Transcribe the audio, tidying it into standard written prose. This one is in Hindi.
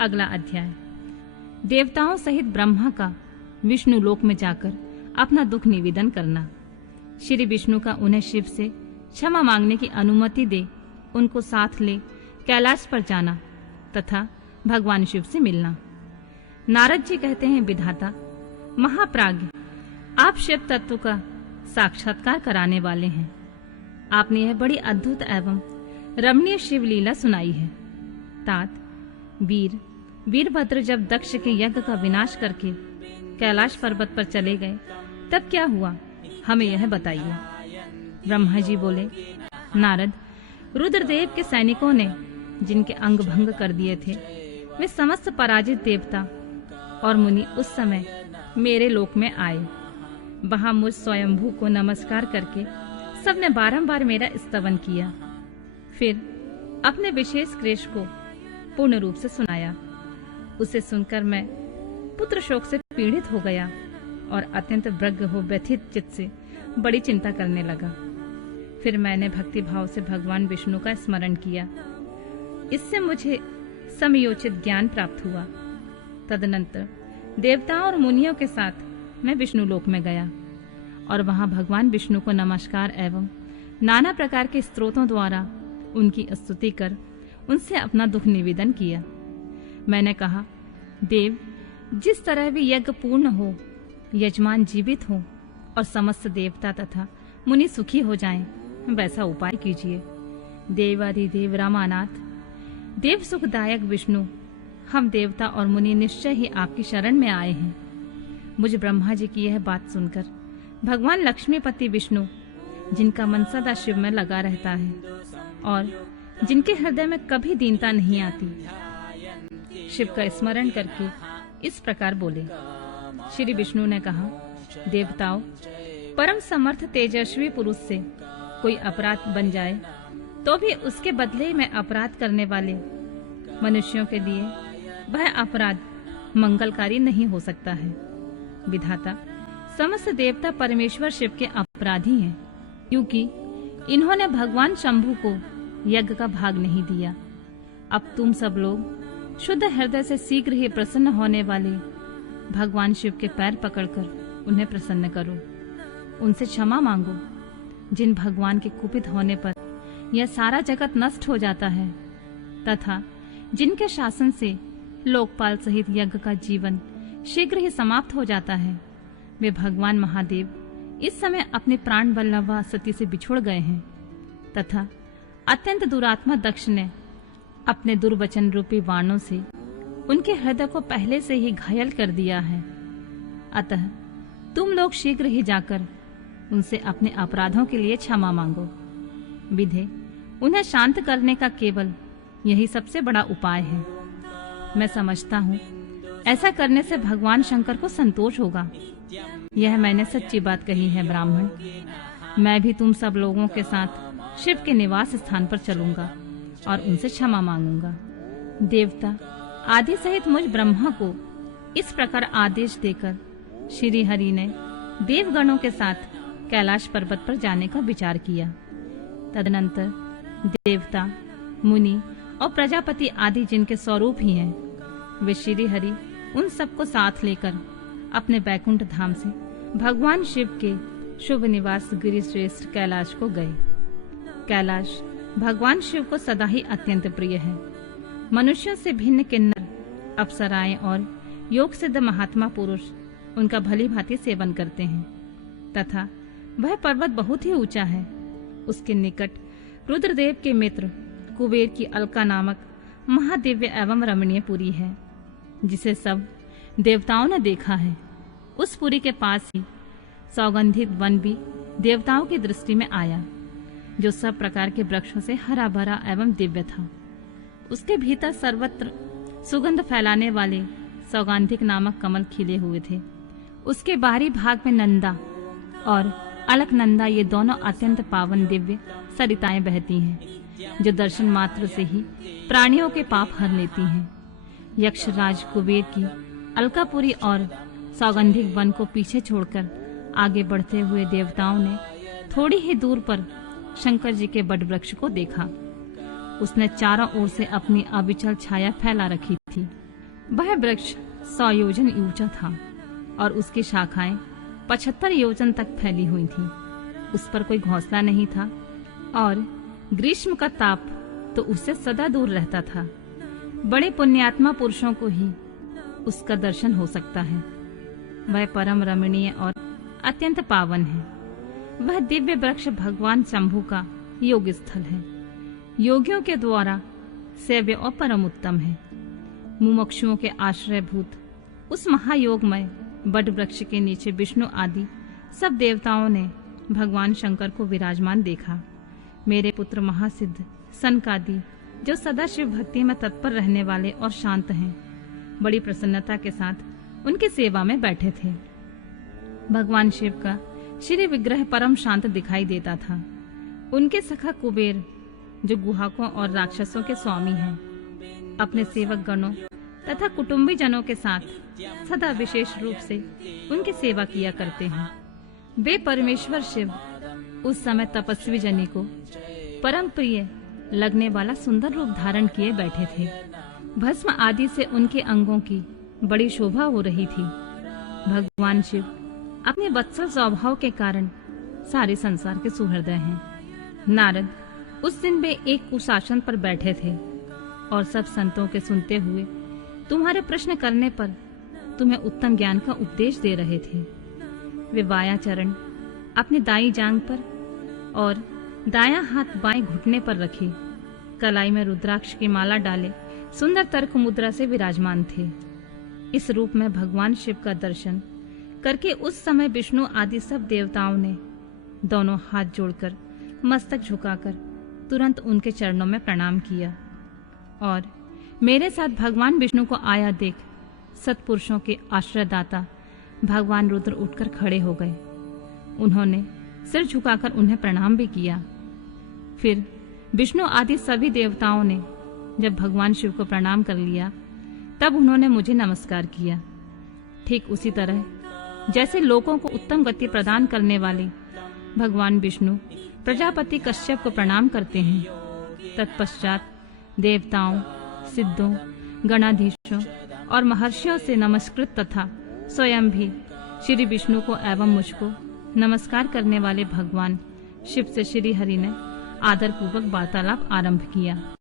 अगला अध्याय। देवताओं सहित ब्रह्मा का विष्णु लोक में जाकर अपना दुख निवेदन करना। श्री विष्णु का उन्हें शिव से क्षमा मांगने की अनुमति दे उनको साथ ले कैलाश पर जाना तथा भगवान शिव से मिलना। नारद जी कहते हैं, विधाता महाप्राज्ञ, आप शिव तत्व का साक्षात्कार कराने वाले हैं। आपने यह बड़ी अद्भुत एवं रमणीय शिव लीला सुनाई है। तात, वीरभद्र जब दक्ष के यज्ञ का विनाश करके कैलाश पर्वत पर चले गए तब क्या हुआ, हमें यह बताइए। ब्रह्मा जी बोले, नारद, रुद्रदेव के सैनिकों ने जिनके अंग भंग कर दिए थे वे समस्त पराजित देवता और मुनि उस समय मेरे लोक में आए। वहां मुझ स्वयंभू को नमस्कार करके सबने बारंबार मेरा स्तवन किया। फिर अपने विशेष क्लेश को पूर्ण रूप से सुनाया। उसे सुनकर मैं पुत्र शोक से पीड़ित हो गया और अत्यंत व्यग्र हो व्यथित चित्त से बड़ी चिंता करने लगा। फिर मैंने भक्ति भाव से भगवान विष्णु का स्मरण किया। इससे मुझे समयोचित ज्ञान प्राप्त हुआ। तदनंतर देवताओं और मुनियों के साथ मैं विष्णु लोक में गया और वहां भगवान विष्णु को नमस्कार एवं नाना प्रकार के स्तोत्रों द्वारा उनकी स्तुति कर उनसे अपना दुख निवेदन किया। मैंने कहा, देव, जिस तरह भी यज्ञ पूर्ण हो, यजमान जीवित हो और समस्त देवता तथा मुनि सुखी हो जाएं, वैसा उपाय कीजिए। देवाधिदेव रामानाथ, देव सुखदायक विष्णु, हम देवता और मुनि निश्चय ही आपकी शरण में आए हैं। मुझ ब्रह्मा जी की यह बात सुनकर भगवान लक्ष्मीपति विष्णु, जिनका मन सदा शिव में लगा रहता है और जिनके हृदय में कभी दीनता नहीं आती, शिव का स्मरण करके इस प्रकार बोले। श्री विष्णु ने कहा, देवताओं, परम समर्थ तेजस्वी पुरुष से कोई अपराध बन जाए तो भी उसके बदले में अपराध करने वाले मनुष्यों के लिए वह अपराध मंगलकारी नहीं हो सकता है। विधाता, समस्त देवता परमेश्वर शिव के अपराधी हैं, क्योंकि इन्होंने भगवान शंभु को यज्ञ का भाग नहीं दिया। अब तुम सब लोग शुद्ध हृदय से शीघ्र ही प्रसन्न होने वाले भगवान शिव के पैर पकड़कर उन्हें प्रसन्न करो, उनसे क्षमा मांगो। जिन भगवान के कुपित होने पर यह सारा जगत नष्ट हो जाता है तथा जिनके शासन से लोकपाल सहित यज्ञ का जीवन शीघ्र ही समाप्त हो जाता है, वे भगवान महादेव इस समय अपने प्राण वल्लभा सती से बिछुड़ गए हैं तथा अत्यंत दुरात्मा दक्ष ने अपने दुर्वचन रूपी बाणों से उनके हृदय को पहले से ही घायल कर दिया है। अतः तुम लोग शीघ्र ही जाकर उनसे अपने अपराधों के लिए क्षमा मांगो। विधे, उन्हें शांत करने का केवल यही सबसे बड़ा उपाय है। मैं समझता हूँ ऐसा करने से भगवान शंकर को संतोष होगा। यह मैंने सच्ची बात कही है ब्राह्मण। मैं भी तुम सब लोगों के साथ शिव के निवास स्थान पर चलूंगा और उनसे क्षमा मांगूंगा। देवता आदि सहित मुझ ब्रह्मा को इस प्रकार आदेश देकर श्री हरि ने देवगणों के साथ कैलाश पर्वत पर जाने का विचार किया। तदनंतर देवता, मुनि और प्रजापति आदि जिनके स्वरूप ही हैं, वे श्री हरि उन सबको साथ लेकर अपने बैकुंठ धाम से भगवान शिव के शुभ निवास गिरिश्रेष्ठ कैलाश को गए। कैलाश भगवान शिव को सदा ही अत्यंत प्रिय है। मनुष्यों से भिन्न किन्नर, अप्सराएं और योग सिद्ध महात्मा पुरुष उनका भली भांति सेवन करते हैं तथा वह पर्वत बहुत ही ऊंचा है। उसके निकट रुद्रदेव के मित्र कुबेर की अलका नामक महादिव्य एवं रमणीय पुरी है, जिसे सब देवताओं ने देखा है। उस पुरी के पास ही सौगंधित वन भी देवताओं की दृष्टि में आया, जो सब प्रकार के वृक्षों से हरा भरा एवं दिव्य था। उसके भीतर सर्वत्र सुगंध फैलाने वाले सौगंधिक नामक कमल खिले हुए थे। उसके बाहरी भाग में नंदा और अलकनंदा, ये दोनों अत्यंत पावन दिव्य सरिताएं बहती हैं, जो दर्शन मात्र से ही प्राणियों के पाप हर लेती हैं। यक्षराज कुबेर की अलकापुरी और सौगंधिक वन को पीछे छोड़कर आगे बढ़ते हुए देवताओं ने थोड़ी ही दूर पर शंकर जी के बट वृक्ष को देखा। उसने चारों ओर से अपनी अविचल छाया फैला रखी थी वह वृक्ष 100 योजन ऊंचा था और उसकी शाखाएं 75 योजन तक फैली हुई थीं। उस पर कोई घोंसला नहीं था और ग्रीष्म का ताप तो उससे सदा दूर रहता था। बड़े पुण्यात्मा पुरुषों को ही उसका दर्शन हो सकता है। वह परम रमणीय और अत्यंत पावन है। वह दिव्य वृक्ष भगवान शंभु का योग स्थल है। योगियों के द्वारा सेव्य और परम उत्तम है। मुमुक्षुओं के आश्रयभूत उस महायोगमय बट वृक्ष के नीचे विष्णु आदि सब देवताओं ने भगवान शंकर को विराजमान देखा। मेरे पुत्र महासिद्ध सनकादि, जो सदा शिव भक्ति में तत्पर रहने वाले और शांत हैं, बड़ी प्रसन्नता के साथ उनकी सेवा में बैठे थे। भगवान शिव का श्री विग्रह परम शांत दिखाई देता था। उनके सखा कुबेर, जो गुहाकों और राक्षसों के स्वामी हैं, अपने सेवक गणों तथा कुटुंबी जनों के साथ सदा विशेष रूप से उनकी सेवा किया करते हैं। वे परमेश्वर शिव उस समय तपस्वी जनी को परम प्रिय लगने वाला सुंदर रूप धारण किए बैठे थे। भस्म आदि से उनके अंगों की बड़ी शोभा हो रही थी। भगवान शिव अपने वत्सल स्वभाव के कारण सारे संसार के सुहृदय हैं। नारद, उस दिन वे एक कुशासन पर बैठे थे और सब संतों के सुनते हुए तुम्हारे प्रश्न करने पर तुम्हें उत्तम ज्ञान का उपदेश दे रहे थे। वे बायां चरण अपनी दाईं जांघ पर और दायां हाथ बाएं घुटने पर रखे, कलाई में रुद्राक्ष की माला डाले सुंदर तर्क मुद्रा से विराजमान थे। इस रूप में भगवान शिव का दर्शन करके उस समय विष्णु आदि सब देवताओं ने दोनों हाथ जोड़कर मस्तक झुकाकर तुरंत उनके चरणों में प्रणाम किया और मेरे साथ भगवान विष्णु को आया देख सत्पुरुषों के आश्रयदाता भगवान रुद्र उठकर खड़े हो गए। उन्होंने सिर झुकाकर उन्हें प्रणाम भी किया। फिर विष्णु आदि सभी देवताओं ने जब भगवान शिव को प्रणाम कर लिया, तब उन्होंने मुझे नमस्कार किया। ठीक उसी तरह जैसे लोगों को उत्तम गति प्रदान करने वाले भगवान विष्णु प्रजापति कश्यप को प्रणाम करते हैं, तत्पश्चात देवताओं, सिद्धों, गणाधीशों और महर्षियों से नमस्कृत तथा स्वयं भी श्री विष्णु को एवं मुझको नमस्कार करने वाले भगवान शिव से श्री हरि ने आदरपूर्वक वार्तालाप आरंभ किया।